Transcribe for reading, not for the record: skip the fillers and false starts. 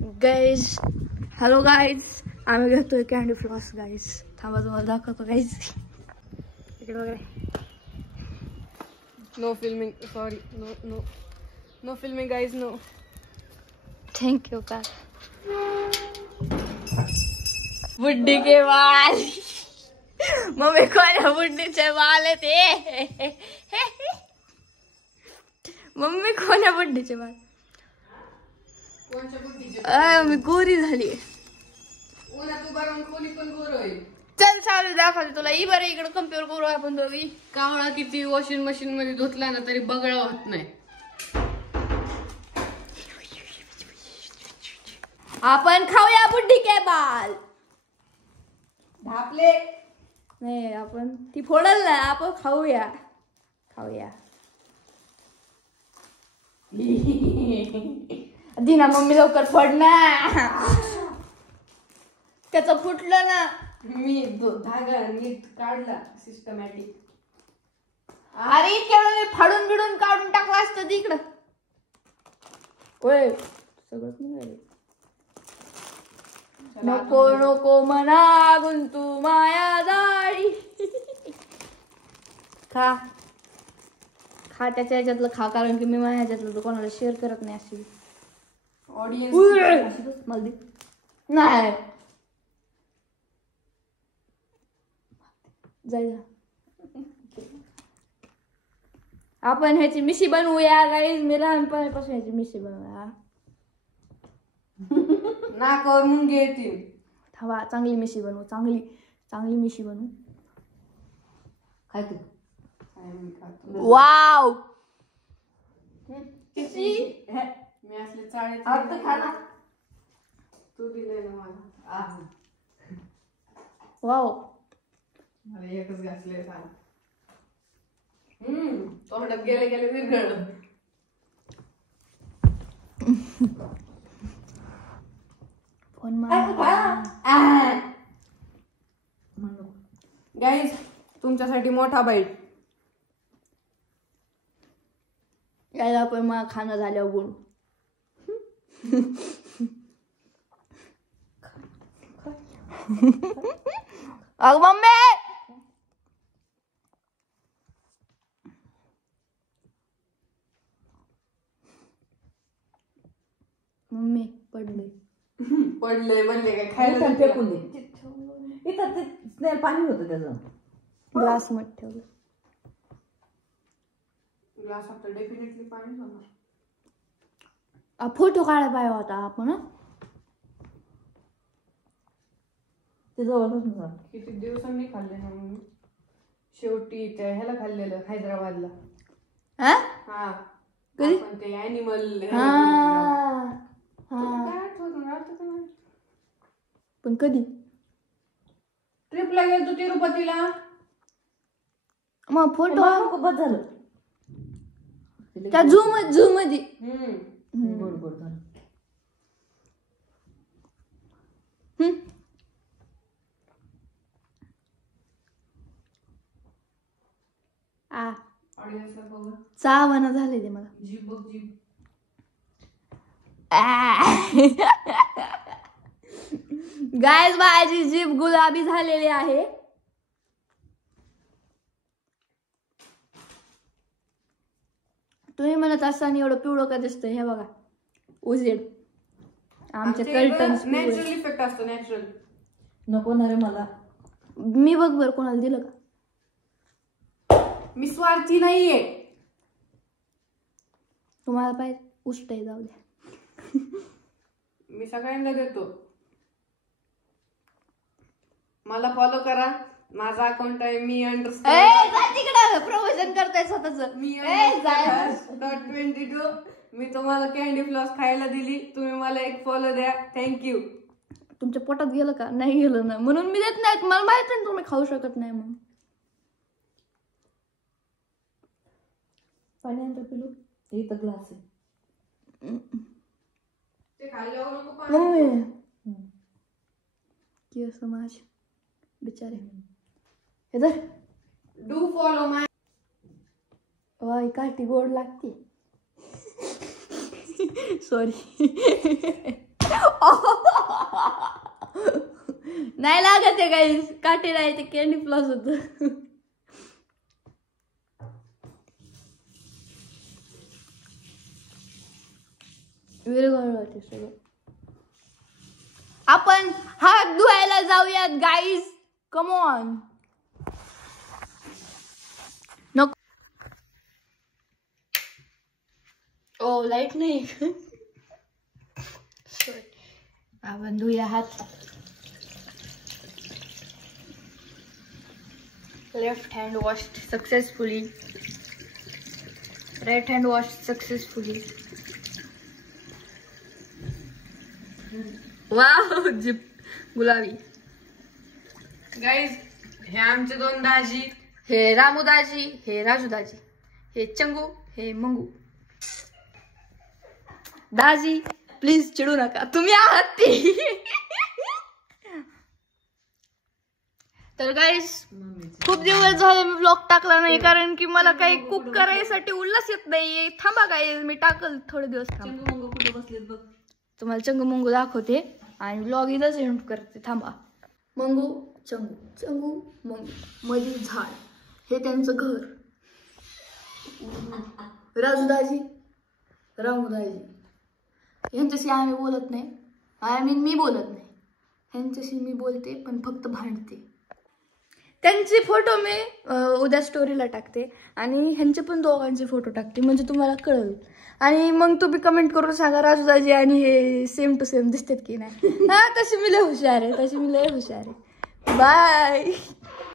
Guys hello guys आम्ही घेतोय candy floss guys थांबा तुम्हाला दाखवतो गाईज इकडे वगैरे no filming sorry no no no filming guys no thank you का बुड्ढी के बाल मम्मी कोण्या बुड्ढीचे बाल आहे ते मम्मी कोण्या बुड्ढीचे बाल मी गोरी झाली चल चालू दाखवते तुला ई बरं इकडे कम्पेअर करू आपण दोघी कावळा किती वॉशिंग मशीन मध्ये धुतला ना तरी बगळा होत नाही. आपण खाऊया बुड्ढी के बाल ढापले नाही आपण ती फोडल ना आपण खाऊया खाऊया दिना मम्मी लवकर फोड ना त्याचं फुटलं ना मी धागा नीट काढला सिस्टमॅटिक. अरे इतक्या वेळ फाडून बिडून काढून टाकलं असतं तिकडं होय सगळंच नाही नको नको मना गुंतू माया जाळी खा खा त्याच्या ह्याच्यातलं खा कारण की मी माझ्या ह्याच्यातलं तर कोणाला शेअर करत नाही अशी ऑडियन्स मला दे नाही जाय आपण ह्याची मिशी बनवूया गाईज मी लहानपणापासून ह्याची मिशी बनवूया नाकावर मुंगी येतील थांबा चांगली मिशी बनवू चांगली चांगली मिशी बनवू काय तू वाव मी असले चाळे खाना तू दिले ना मला वाव मला एकच घासले सांग तोंडात गेले गेले विरघळलं. फोन गाईज तुमच्यासाठी मोठा बाईट यायला आपण मग खाणं झाल्यावर बोलू अग मम्मी मम्मी पडले पडले बनले काय खायला फेकून दे इथं ते स्नेल पाणी होतं त्याचं ग्लास मध्ये ठेवलं ग्लास आता डेफिनेटली पाणी होणार. फोटो काढायला पाहिजे होता आपण ते जवळच नव्हतं. किती दिवसांनी खाल्ले ना मी शेवटी त्या ह्याला खाल्लेलं हैदराबादला हा कधी आपण ते ॲनिमल पण कधी ट्रिपला गेलो तिरुपतीला मग फोटो बस झालं त्या झू मध्ये गोड गोड झालं. ऑडियन्सला बघ चावना झाले ते मला जीभ बघ जीभ गायज माझी जीभ गुलाबी झालेली आहे. तुम्ही म्हणत असताना एवढं पिवळं का दिसतंय हे बघा उजेड आमच्या कर्टन्स नॅचरल इफेक्ट असतो नॅचरल. नको ना रे मला मी बघ बरं कोणाला दिलं का मी स्वार्थी नाहीये. तुम्हाला पाहिजे उष्ट आहे जाऊ द्या मी सगळ्यांना देतो. मला फॉलो करा माझा अकाउंट आहे मी तिकडं प्रमोशन करताय स्वतःच मी 22 मी तुम्हाला कॅन्डी फ्लॉस खायला दिली तुम्ही मला एक फॉलो द्या थँक्यू. तुमच्या पोटात गेलं का नाही गेलं ना म्हणून मी देत नाही मला माहित नाही तुम्ही खाऊ शकत नाही म्हणून पाणी पिलो इथं ग्लास आहे ते खायला नको मम्मी की असं माझे बिचारे इधर डू फॉलो माय वाय काठी गोड लागते सॉरी नाही लागत आहे काही काटे नाही ते कॅन्डी फ्लॉस होत. सगळं. आपण हात धुवायला जाऊयात गाईज. Come on. नको. ओ लाईट नाही. आपण धुया हात. Left hand washed successfully. Right hand washed successfully. Wow जिप गुलाबी. गाईज हे आमचे 2 दाजी. हे रामू दाजी, हे राजू दाजी, हे चंगू, हे मंगू. दाजी प्लीज चिडू नका, तुम्ही आहात ती. तर गाईस खूप दिवस झाले मी ब्लॉग टाकला नाही कारण की मला काही कुक करायसाठी उल्हास येत नाही. थांबा गाईस मी टाकल थोडे दिवस. चंगू कुठे बसलेत बघ. तुम्हाला चंगू मंगू दाखवते आणि ब्लॉग इथंच एंड करते. थांबा. मंगू चंगू, चंगू मंगू, मध्ये झाड, हे त्यांचं घर. राजूदाजी, रामूदाजी, ह्यांच्याशी आम्ही बोलत नाही. आय मीन मी बोलत नाही. ह्यांच्याशी मी बोलते पण फक्त भांडते. त्यांचे फोटो मी उद्या स्टोरीला टाकते आणि ह्यांचे पण दोघांचे फोटो टाकते म्हणजे तुम्हाला कळेल. आणि मग तुम्ही कमेंट करून सांगा राजूदाजी आणि हे सेम टू सेम दिसतात की नाही. हा तशी मी लय हुशार आहे, तशी मी लय हुशार आहे. बाय.